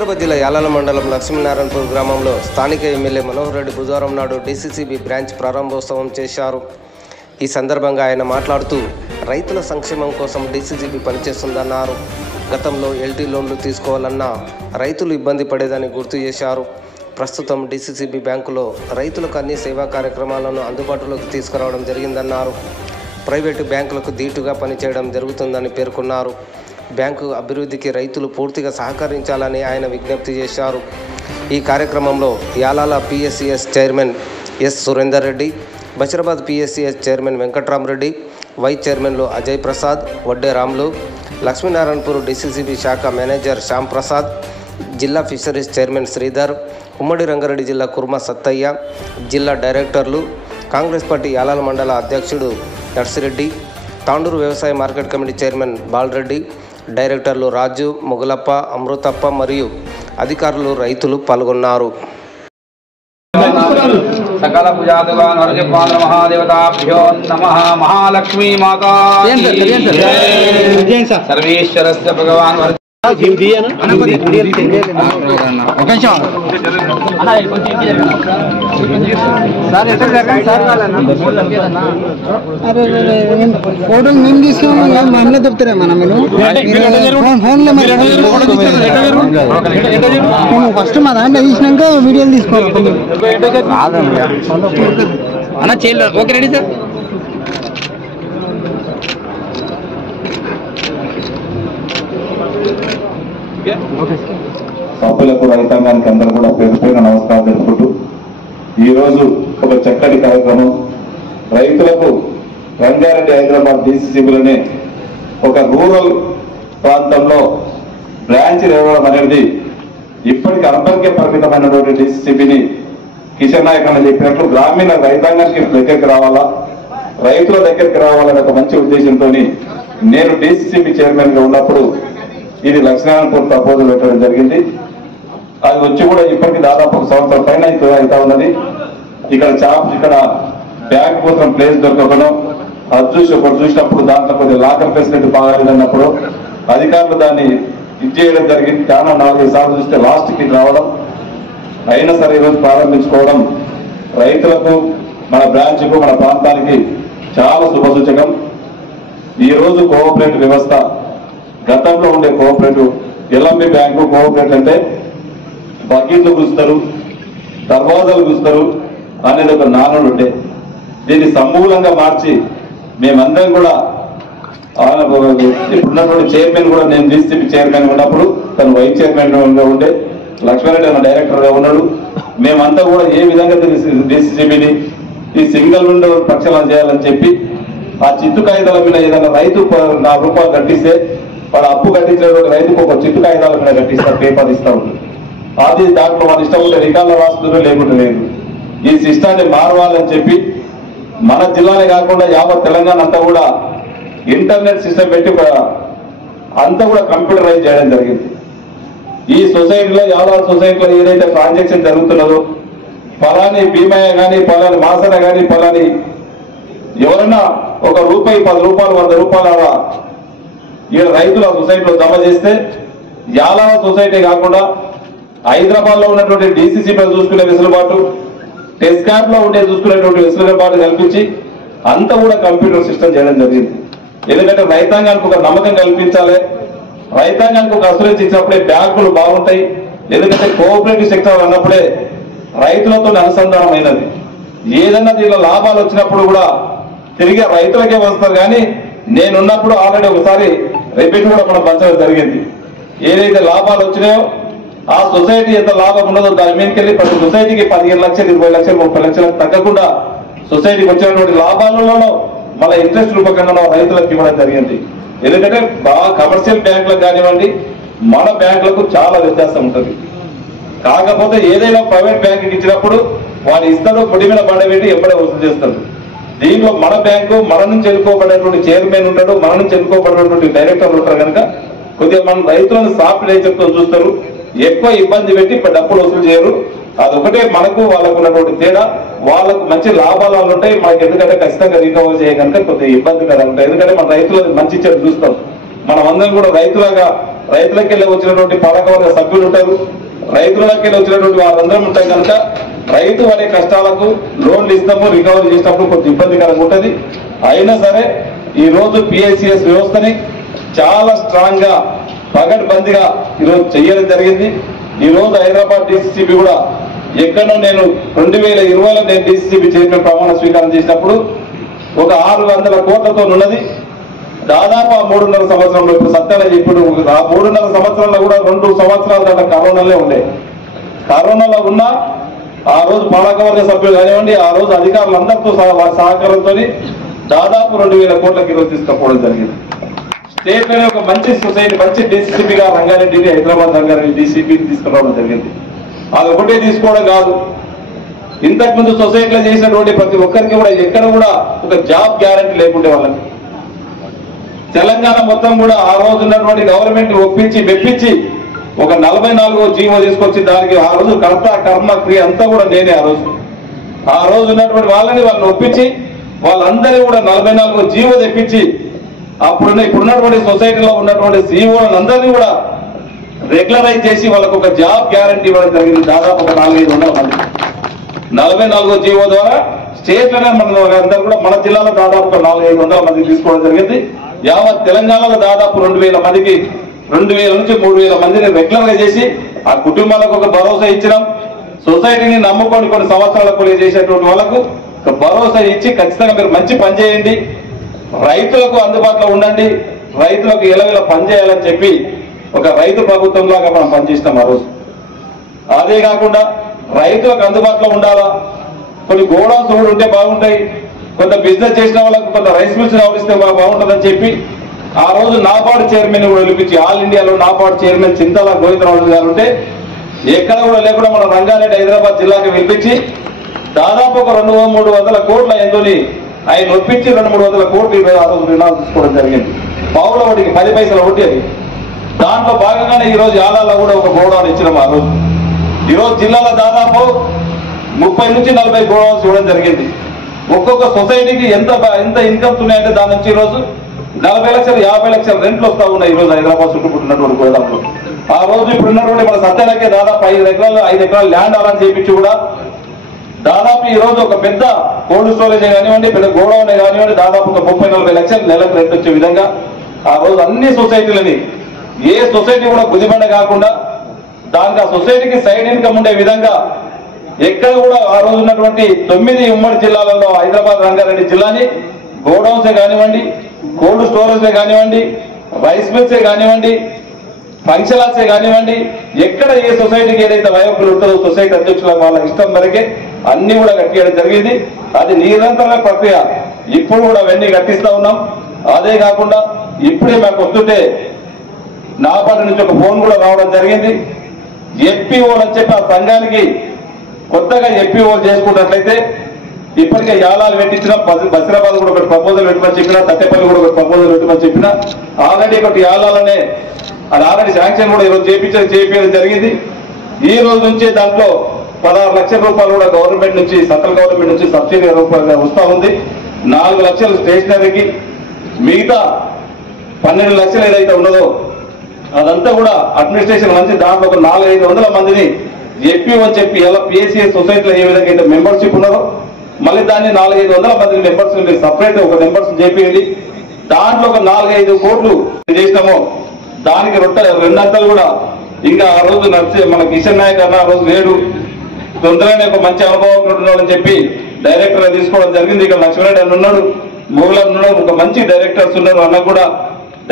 వికారాబాద్ జిల్లా యాలాల మండలం లక్ష్మీనారాయణపూర్ గ్రామంలో స్థానిక ఎమ్మెల్యే మనోహర్ రెడ్డి బుధవారం నాడు డీసీసీబీ బ్రాంచ్ ప్రారంభోత్సవం చేశారు. ఈ సందర్భంగా ఆయన మాట్లాడుతూ రైతుల సంక్షేమం కోసం డీసీసీబీ పనిచేస్తుందన్నారు. గతంలో ఎల్టీ లోన్లు తీసుకోవాలన్నా రైతులు ఇబ్బంది పడేదని గుర్తు చేశారు. ప్రస్తుతం డీసీసీబీ బ్యాంకులో రైతులకు అన్ని సేవా కార్యక్రమాలను అందుబాటులోకి తీసుకురావడం జరిగిందన్నారు. ప్రైవేటు బ్యాంకులకు దీటుగా పనిచేయడం జరుగుతుందని పేర్కొన్నారు. బ్యాంకు అభివృద్ధికి రైతులు పూర్తిగా సహకరించాలని ఆయన విజ్ఞప్తి చేశారు. ఈ కార్యక్రమంలో Yalala PSCS chairman S Surender Reddy, Basheerabad PSCS chairman Venkatramareddy, vice చైర్మన్లు అజయ్ ప్రసాద్, వడ్డే రాములు, లక్ష్మీనారాయణపూర్ డీసీసీబీ శాఖ మేనేజర్ శ్యామ్ ప్రసాద్, జిల్లా ఫిషరీస్ చైర్మన్ శ్రీధర్, ఉమ్మడి రంగారెడ్డి జిల్లా కుర్మ సత్తయ్య, జిల్లా డైరెక్టర్లు, కాంగ్రెస్ పార్టీ యాలాల మండల అధ్యక్షుడు నర్సిరెడ్డి, తాండూరు వ్యవసాయ మార్కెట్ కమిటీ చైర్మన్ బాలరెడ్డి, డైరెక్టర్లు రాజు, మొగలప్ప, అమృతప్ప మరియు అధికారులు, రైతులు పాల్గొన్నారు. సకల పూజాదివాన్ వర్గపాల మహాదేవతాభ్యో నమః. మహాలక్ష్మీ మాతా సర్వేశ్వరస్య భగవాన్ ఫోటోలు మేము తీసుకున్నాం, మమ్మల్ని చెప్తారా మనం ఫోన్లో మేము ఫస్ట్ మా దాంట్లో తీసినాక వీడియోలు తీసుకోవాలి. అన్న చేయలేదు. Okay, ready sir. సభ్యులకు, రైతాంగానికి అందరూ కూడా పేరు పేరు నమస్కారం తెలుపుకుంటూ ఈరోజు ఒక చక్కటి కార్యక్రమం రైతులకు రంగారెడ్డి హైదరాబాద్ డీసీసీబీలోనే ఒక రూరల్ ప్రాంతంలో బ్రాంచ్ ఇవ్వడం అనేది ఇప్పటికి అర్బన్కే పరిమితమైనటువంటి డీసీసీబీని కిషన్ నాయక్ అని చెప్పినట్లు గ్రామీణ రైతాంగానికి దగ్గరికి రావాలా, రైతుల దగ్గరికి రావాలనే ఒక మంచి ఉద్దేశంతో నేను డీసీసీబీ చైర్మన్ గా ఉన్నప్పుడు ఇది లక్ష్మీనారాయణపూర్ ప్రపోజల్ పెట్టడం జరిగింది. అది వచ్చి కూడా ఇప్పటికి దాదాపు ఒక సంవత్సరం పైన అవుతా ఉన్నది. ఇక్కడ బ్యాంక్ కోసం ప్లేస్ దొరకడం, అది చూసి ఒకటి చూసినప్పుడు దాంట్లో కొద్దిగా లాకర్ ఫెసిలిటీ బాగాలేదన్నప్పుడు అధికారులు దాన్ని చేయడం జరిగింది. చాలా 4-5 సార్లు చూస్తే లాస్ట్కి రావడం అయినా సరే ఈరోజు ప్రారంభించుకోవడం రైతులకు, మన బ్రాంచ్కు, మన ప్రాంతానికి చాలా శుభసూచకం. ఈరోజు కోఆపరేటివ్ వ్యవస్థ, గతంలో ఉండే కోఆపరేటివ్ ఎల్ఎంబి బ్యాంకు కోఆపరేటివ్ అంటే బకెట్లు కూస్తారు, దర్వాజాలు కూస్తారు అనేది ఒక నానుడు ఉండే. దీన్ని సమూలంగా మార్చి మేమందరం కూడా ఇప్పుడున్నటువంటి చైర్మన్ కూడా, నేను డీసీసీబీ చైర్మన్ ఉన్నప్పుడు తను వైస్ చైర్మన్ గా ఉండే, లక్ష్మణరెడ్డి అన్న డైరెక్టర్ గా ఉన్నాడు. మేమంతా కూడా ఏ విధంగా డీసీసీబీని ఈ సింగిల్ విండో ప్రక్షాళన చేయాలని చెప్పి ఆ చిత్తు కాగితాల మీద ఏదైనా రైతు 4 రూపాయలు కట్టిస్తే వాడు అప్పు కట్టించినటువంటి రైతుకు ఒక చిత్తు కాగితాల మీద కట్టిస్తారు, పేపర్ ఇస్తూ ఉంటుంది. అది దాంట్లో మన ఇష్టం ఉంటే రికార్డుల రాస్తుందో లేకుండా లేదు. ఈ సిస్టాన్ని మారవాలని చెప్పి మన జిల్లానే కాకుండా యావత్ తెలంగాణ అంతా కూడా ఇంటర్నెట్ సిస్టమ్ పెట్టి అంతా కూడా కంప్యూటరైజ్ చేయడం జరిగింది. ఈ సొసైటీలో, యావత్ సొసైటీలో ఏదైతే ట్రాన్సాక్షన్ జరుగుతున్నదో, ఫలాని భీమయ్య కానీ, ఫలాని మాసన కానీ, ఫలాని ఎవరైనా ఒక రూపాయి, 10 రూపాయలు, 100 రూపాయలు ఈ రైతులు ఆ సొసైటీలో జమ చేస్తే యాలాల సొసైటీ కాకుండా హైదరాబాద్ లో ఉన్నటువంటి డీసీసీపీ చూసుకునే వెసులుబాటు, టెస్కాప్ లో ఉండే చూసుకునేటువంటి వెసులుబాటు కల్పించి అంతా కూడా కంప్యూటర్ సిస్టమ్ చేయడం జరిగింది. ఎందుకంటే రైతాంగానికి ఒక నమ్మకం కల్పించాలి, రైతాంగానికి ఒక అసూరెన్స్ ఇచ్చినప్పుడే బ్యాంకులు బాగుంటాయి. ఎందుకంటే కోఆపరేటివ్ సెక్టర్ అన్నప్పుడే రైతులతో అనుసంధానం అయినది. ఏదన్నా దీనిలో లాభాలు వచ్చినప్పుడు కూడా తిరిగి రైతులకే వస్తారు. కానీ నేనున్నప్పుడు ఆల్రెడీ ఒకసారి రిపీట్ కూడా మనం పంచడం జరిగింది. ఏదైతే లాభాలు వచ్చినాయో ఆ సొసైటీ ఎంత లాభం ఉన్నదో దాని మీదకెళ్ళి ప్రతి సొసైటీకి 15 లక్షలు, 20 లక్షలు, 30 లక్షలకు తగ్గకుండా సొసైటీకి వచ్చినటువంటి లాభాలలో మన ఇంట్రెస్ట్ రూపకంగా రైతులకు ఇవ్వడం జరిగింది. ఎందుకంటే బాగా కమర్షియల్ బ్యాంకులకు కానివ్వండి, మన బ్యాంకులకు చాలా వ్యత్యాసం ఉంటుంది. కాకపోతే ఏదైనా ప్రైవేట్ బ్యాంకుకి ఇచ్చినప్పుడు వాడు ఇస్తాడు, పొడి మీద బండబెట్టి ఎప్పుడే వసూలు చేస్తాడు. దీంట్లో మన బ్యాంకు, మన నుంచి ఎన్నుకోబడినటువంటి చైర్మన్ ఉంటాడు, మన నుంచి ఎన్నుకోబడినటువంటి డైరెక్టర్లు ఉంటారు. కనుక కొద్దిగా మన రైతులను సాఫ్ట్ నేచర్తో చూస్తారు, ఎక్కువ ఇబ్బంది పెట్టి డబ్బులు వసూలు చేయరు. అదొకటే మనకు వాళ్ళకు ఉన్నటువంటి తేడా. వాళ్ళకు మంచి లాభాలు ఉంటాయి, మనకి ఎందుకంటే ఖచ్చితంగా రికవర్ చేయ కనుక కొద్దిగా ఇబ్బందికరంగా ఉంటాయి. ఎందుకంటే మన రైతులకు మంచి చెడు చూస్తాం. మనమందరం కూడా రైతులకెళ్ళి వచ్చినటువంటి పాలకవర్గ సభ్యులు ఉంటారు, రైతులకెళ్ళి వచ్చినటువంటి వారందరం ఉంటాయి కనుక రైతు పడే కష్టాలకు లోన్లు ఇస్తాము, రికవరీ చేసినప్పుడు కొంచెం ఇబ్బందికరంగా ఉంటుంది. అయినా సరే ఈ రోజు పిఎస్సిఎస్ వ్యవస్థని చాలా స్ట్రాంగ్ గా పగడ్బందీగా ఈరోజు చేయడం జరిగింది. ఈ రోజు హైదరాబాద్ డిసిసిబి కూడా ఎక్కడో నేను 2020లో నేను డిసిసిబి చైర్మన్ ప్రమాణ స్వీకారం చేసినప్పుడు ఒక 600 కోట్లతో ఉన్నది. దాదాపు ఆ 3.5 సంవత్సరంలో ఇప్పుడు సత్యాన్ని ఇప్పుడు ఆ 3.5 సంవత్సరంలో కూడా 2 సంవత్సరాల దాకా కరోనాలో ఉండే. కరోనాలో ఉన్న ఆ రోజు పాలకవర్గ సభ్యులు కానివ్వండి, ఆ రోజు అధికారులందరితో సహకారంతో దాదాపు 2000 కోట్లకి ఈరోజు తీసుకుపోవడం జరిగింది. స్టేట్ లోనే ఒక మంచి సొసైటీ, మంచి డిసిసిబిగా రంగారెడ్డిని, హైదరాబాద్ రంగారెడ్డి డిసిసిబిని తీసుకురావడం జరిగింది. అది ఒకటే తీసుకోవడం కాదు, ఇంతకుముందు సొసైటీలో చేసినటువంటి ప్రతి ఒక్కరికి కూడా ఎక్కడ కూడా ఒక జాబ్ గ్యారంటీ లేకుంటే వాళ్ళకి తెలంగాణ మొత్తం కూడా ఆ రోజు ఉన్నటువంటి గవర్నమెంట్ ఒప్పించి మెప్పించి ఒక 44వ జీవో తీసుకొచ్చి దానికి ఆ రోజు కర్త కర్మ క్రియ అంతా కూడా నేనే ఆ రోజు ఉన్నటువంటి వాళ్ళని ఒప్పించి వాళ్ళందరినీ కూడా 44వ జీవో తెప్పించి ఇప్పుడున్నటువంటి సొసైటీలో ఉన్నటువంటి సీఈఓలను అందరినీ కూడా రెగ్యులరైజ్ చేసి వాళ్ళకు ఒక జాబ్ గ్యారంటీ ఇవ్వడం జరిగింది. దాదాపు ఒక 400-500 మంది 44వ జీవో ద్వారా స్టేట్ లోనే అందరూ కూడా మన జిల్లాలో దాదాపు ఒక 400-500 మందికి తీసుకోవడం జరిగింది. యావత్ తెలంగాణలో దాదాపు 2000 మందికి 2000 నుంచి 3000 మందిని రెగ్యులర్ గా చేసి ఆ కుటుంబాలకు ఒక భరోసా ఇచ్చినాం. సొసైటీని నమ్ముకొని కొన్ని సంవత్సరాలకు చేసేటువంటి వాళ్ళకు ఒక భరోసా ఇచ్చి ఖచ్చితంగా మీరు మంచి పని చేయండి, రైతులకు అందుబాటులో ఉండండి, రైతులకు ఎలవేళ పని చేయాలని చెప్పి ఒక రైతు ప్రభుత్వం లాగా మనం పనిచేస్తాం ఆ రోజు. అదే కాకుండా రైతులకు అందుబాటులో ఉండాలా, కొన్ని గోడౌన్స్ కూడా ఉంటే బాగుంటాయి, కొంత బిజినెస్ చేసిన వాళ్ళకు కొంత రైస్ మిల్స్ రావడిస్తే బాగుంటుందని చెప్పి ఆ రోజు నాబార్డు చైర్మన్ కూడా పిలిపించి ఆల్ ఇండియాలో నాబార్డు చైర్మన్ చింతల గోవిందరావు గారు ఉంటే ఎక్కడ కూడా లేకుండా మన రంగారెడ్డి హైదరాబాద్ జిల్లాకి పిలిపించి దాదాపు ఒక 200-300 కోట్ల ఎందుని ఆయన ఒప్పించి 200-300 కోట్లు ఆ రోజు రుణాలు తీసుకోవడం జరిగింది. పావుల వడ్డీకి 10 పైసల వడ్డీ అది. దాంట్లో భాగంగానే ఈ రోజు యాలాల్లో కూడా ఒక గోడౌన్ ఇచ్చినాం ఆ రోజు. ఈ రోజు జిల్లాలో దాదాపు 30 నుంచి 40 గోడౌన్స్ ఇవ్వడం జరిగింది. ఒక్కొక్క సొసైటీకి ఎంత ఇన్కమ్స్ ఉన్నాయంటే దాని నుంచి ఈ రోజు 40 లక్షలు 50 లక్షల రెంట్లు వస్తా ఉన్నాయి ఈ రోజు హైదరాబాద్ చుట్టుపుట్టున్నటువంటి గోదాంలో. ఆ రోజు ఇప్పుడున్నటువంటి మన సత్యాలకే దాదాపు 5 ఎకరాలు ల్యాండ్ అలాంటి చేయించి కూడా దాదాపు ఈ రోజు ఒక పెద్ద కోల్డ్ స్టోరేజ్ కానివ్వండి, పెద్ద గోడౌన్ కానివ్వండి, దాదాపు ఒక 30-40 లక్షలు నెలకు రెంట్ వచ్చే విధంగా ఆ రోజు అన్ని సొసైటీలని ఏ సొసైటీ కూడా గుదిబండ కాకుండా దానికి ఆ సొసైటీకి సైడ్ ఇన్కమ్ ఉండే విధంగా ఎక్కడ కూడా ఆ రోజు ఉన్నటువంటి 9 ఉమ్మడి జిల్లాలలో హైదరాబాద్ రంగారెడ్డి జిల్లాని గోడౌన్సే కానివ్వండి, కోల్డ్ స్టోరేజే కానివ్వండి, రైస్ మిల్సే కానివ్వండి, ఫంక్షన్ హాల్సే కానివ్వండి, ఎక్కడ ఏ సొసైటీకి ఏదైతే వయోకులు ఉంటుందో సొసైటీ అధ్యక్షుల వాళ్ళ ఇష్టం వరకే అన్ని కూడా కట్టియడం జరిగింది. అది నిరంతర ప్రక్రియ. ఇప్పుడు కూడా అవన్నీ కట్టిస్తా ఉన్నాం. అదే కాకుండా ఇప్పుడే మాకు వస్తుంటే నాబార్డు నుంచి ఒక ఫోన్ కూడా రావడం జరిగింది. ఎఫ్పిఓలు అని చెప్పి ఆ సంఘానికి కొత్తగా ఎఫ్పిఓలు చేసుకున్నట్లయితే ఇప్పటికే యాలాలు పెట్టించిన బసిరాబాద్ కూడా ఒకటి ప్రపోజల్ పెట్టమని చెప్పినా, తట్టేపల్లి కూడా ఒకటి ప్రపోజల్ పెట్టమని చెప్పినా, ఆల్రెడీ ఒకటి యాలాలనే అది ఆల్రెడీ శాంక్షన్ కూడా ఈరోజు చేయించడం జరిగింది. ఈ రోజు నుంచే దాంట్లో 16 లక్షల రూపాయలు కూడా గవర్నమెంట్ నుంచి, సెంట్రల్ గవర్నమెంట్ నుంచి సబ్సిడీ రూపాయలుగా వస్తూ ఉంది. 4 లక్షలు స్టేషనరీకి, మిగతా 12 లక్షలు ఏదైతే ఉన్నదో అదంతా కూడా అడ్మినిస్ట్రేషన్ మంచి దాంట్లో ఒక 400-500 మందిని ఎఫ్పిఓ అని చెప్పి ఎలా పిఎస్సిఎస్ సొసైటీలో ఏ విధంగా అయితే మెంబర్షిప్ ఉన్నారో మళ్ళీ దాన్ని 400-500 మంది మెంబర్స్ సపరేట్ ఒక మెంబర్స్ చేపియండి. దాంట్లో ఒక 4-5 కోట్లు చేసినామో దానికి రెండంతలు కూడా ఇంకా ఆ రోజు నడిచే మన కిషన్ నాయక్ అన్న ఆ రోజు లేడు, తొందరగానే ఒక మంచి అనుభవం ఉన్నాడని చెప్పి డైరెక్టర్ తీసుకోవడం జరిగింది. ఇక్కడ లక్ష్మణరెడ్డి అని ఉన్నాడు, మూలం ఉన్నాడు, ఒక మంచి డైరెక్టర్స్ ఉన్నారు. అన్న కూడా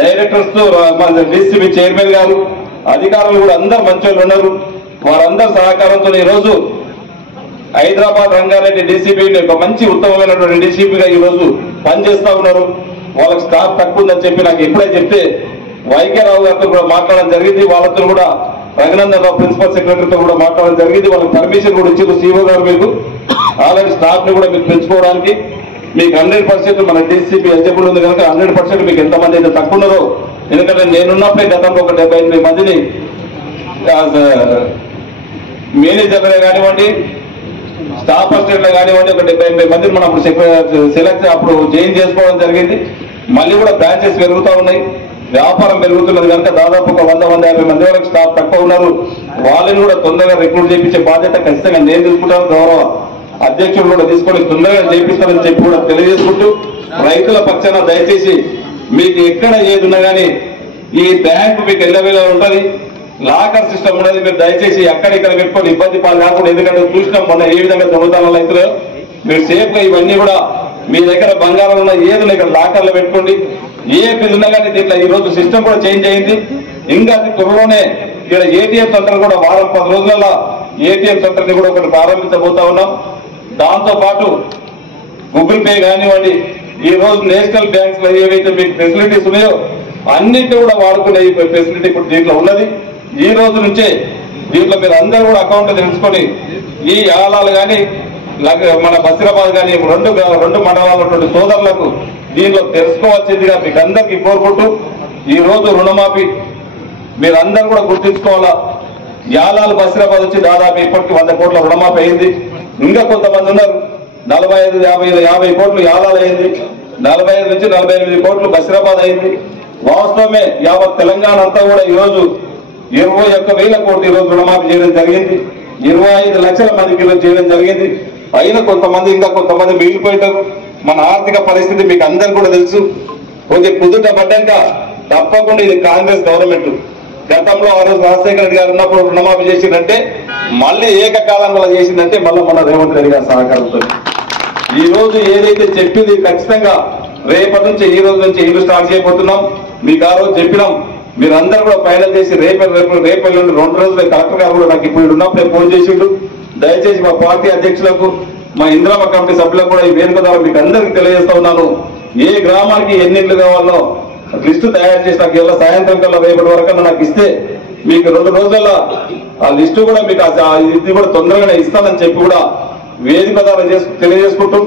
డైరెక్టర్స్ తో మన డిసిసిబి చైర్మన్ గారు, అధికారులు కూడా అందరు మంచి ఉన్నారు. వారందరి సహకారంతో ఈ రోజు హైదరాబాద్ రంగారెడ్డి డిసిబిని ఒక మంచి ఉత్తమమైనటువంటి డిసిబిగా ఈ రోజు పనిచేస్తా ఉన్నారు. వాళ్ళకి స్టాఫ్ తక్కువ ఉందని చెప్పి నాకు ఎప్పుడే చెప్తే వైకే రావు గారితో కూడా మాట్లాడడం జరిగింది. వాళ్ళతో కూడా రఘునందన్ రావు ప్రిన్సిపల్ సెక్రటరీతో కూడా మాట్లాడడం జరిగింది. వాళ్ళకి పర్మిషన్ కూడా ఇచ్చారు సీఓ గారు. మీకు ఆల్రెడీ స్టాఫ్ ని కూడా మీకు పెంచుకోవడానికి మీకు 100% మన డిసిబి ఎలిజిబుల్ ఉంది కనుక 100% మీకు ఎంతమంది అయితే తక్కువ ఉన్నదో, ఎందుకంటే నేనున్నప్పుడే గతంలో ఒక 78 మందిని మేనేజర్లే కానివ్వండి, స్టాఫ్ అసిస్టెంట్లు కానివ్వండి ఒక 78 మందిని మనం అప్పుడు సెలెక్ట్ అప్పుడు జాయిన్ చేసుకోవడం జరిగింది. మళ్ళీ కూడా బ్రాంచెస్ పెరుగుతూ ఉన్నాయి. వ్యాపారం పెరుగుతున్నది కనుక దాదాపు ఒక 100-150 మంది వరకు స్టాఫ్ తక్కువ ఉన్నారు. వాళ్ళని కూడా తొందరగా రిక్రూట్ చేయించే బాధ్యత ఖచ్చితంగా నేను తీసుకుంటాను. గౌరవ అధ్యక్షుడు కూడా తీసుకొని తొందరగా చేపిస్తారని చెప్పి కూడా తెలియజేసుకుంటూ, రైతుల పక్షాన దయచేసి మీకు ఎక్కడ ఏది ఉన్నా కానీ ఈ బ్యాంకు మీకు ఎల్లవేళ ఉంటుంది, లాకర్ సిస్టమ్ ఉన్నది. మీరు దయచేసి అక్కడిక్కడ పెట్టుకొని ఇబ్బంది పాలు కాకుండా, ఎందుకంటే చూసినాం మొన్న ఏ విధంగా దొంగతనాలు రైతులు, మీరు సేఫ్ గా ఇవన్నీ కూడా మీ దగ్గర బంగారం ఉన్న ఏది ఇక్కడ లాకర్లో పెట్టుకోండి. ఏ బిల్ ఉన్నా కానీ దీంట్లో ఈ రోజు సిస్టమ్ కూడా చేంజ్ అయింది. ఇంకా అతి త్వరలోనే ఇక్కడ ఏటీఎం సెంటర్ కూడా వారం 10 రోజులలో ఏటీఎం సెంటర్ ని కూడా ఒకటి ప్రారంభించబోతా ఉన్నాం. దాంతో పాటు గూగుల్ పే కానివ్వండి, ఈ రోజు నేషనల్ బ్యాంక్స్ లో ఏవైతే మీకు ఫెసిలిటీస్ ఉన్నాయో అన్నింటి కూడా వాడుకునే ఫెసిలిటీ ఇప్పుడు దీంట్లో ఉన్నది. ఈ రోజు నుంచే దీంట్లో మీరు అందరూ కూడా అకౌంట్ తెలుసుకొని ఈ ఆలాలు కానీ మన బసిరాబాద్ కానీ రెండు మండలాల ఉన్నటువంటి సోదరులకు దీనిలో తెలుసుకోవాల్సిందిగా మీకు అందరికీ కోరుకుంటూ, ఈ రోజు రుణమాఫీ మీరందరూ కూడా గుర్తించుకోవాలా. యాలాలు బసిరాబాద్ వచ్చి దాదాపు ఇప్పటికి 100 కోట్ల రుణమాఫీ అయింది. ఇంకా కొంతమంది ఉన్నారు 45-50 కోట్లు యాలాలు అయింది, 45 నుంచి 48 కోట్లు బసిరాబాద్ అయింది. వాస్తవమే యావత్ తెలంగాణ అంతా కూడా ఈ రోజు 21,000 కోట్లు ఈ రోజు రుణమాఫీ చేయడం జరిగింది. 25 లక్షల మందికి ఈరోజు చేయడం జరిగింది. అయినా కొంతమంది ఇంకా కొంతమంది మిగిలిపోయారు. మన ఆర్థిక పరిస్థితి మీకు అందరికీ కూడా తెలుసు. కొంచెం కుదుట పడ్డాక తప్పకుండా ఇది కాంగ్రెస్ గవర్నమెంట్. గతంలో ఆ రోజు రాజశేఖర రెడ్డి గారు ఉన్నప్పుడు రుణమాఫీ చేసిందంటే మళ్ళీ ఏకకాలంలో చేసిందంటే మళ్ళీ మన రేవంత్ రెడ్డి గారు సహకారంతో ఈ రోజు ఏదైతే చెప్పింది ఖచ్చితంగా రేపటి నుంచి ఈ రోజు నుంచి ఇల్లు స్టార్ట్ చేయబోతున్నాం. మీకు ఆ రోజు చెప్పినాం, మీరందరూ కూడా ఫైనల్ చేసి రేపెల్లుండి 2 రోజులు కలెక్టర్ గారు కూడా నాకు ఇప్పుడు ఉన్నప్పుడే ఫోన్ చేసిండు. దయచేసి మా పార్టీ అధ్యక్షులకు, మా ఇంద్రామ కమిటీ సభ్యులకు కూడా ఈ వేదిక ద్వారా మీకు అందరికీ తెలియజేస్తా ఉన్నాను. ఏ గ్రామానికి ఎన్ని ఇళ్ళు కావాలో లిస్టు తయారు చేసి నాకు ఇలా సాయంత్రం కల్లా రేపటి వరకు నాకు ఇస్తే మీకు 2 రోజుల్లో ఆ లిస్టు కూడా మీకు ఇది కూడా తొందరగానే ఇస్తానని చెప్పి కూడా వేదిక ద్వారా తెలియజేసుకుంటూ,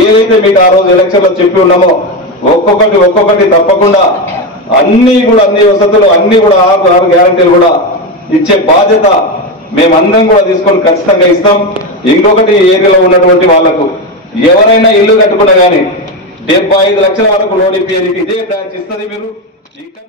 ఏదైతే మీకు ఆ రోజు ఎలక్షన్ లో చెప్పి ఉన్నామో ఒక్కొక్కటి తప్పకుండా అన్ని వసతులు అన్ని కూడా 6 గ్యారంటీలు కూడా ఇచ్చే బాధ్యత మేమందరం కూడా తీసుకొని ఖచ్చితంగా ఇస్తాం. ఇంకొకటి ఏరియాలో ఉన్నటువంటి వాళ్లకు ఎవరైనా ఇల్లు కట్టుకున్నా కానీ 75 లక్షల వరకు లోన్ ఇప్పేది ఇదే బ్రాంచ్ ఇస్తుంది. మీరు ఇక్కడ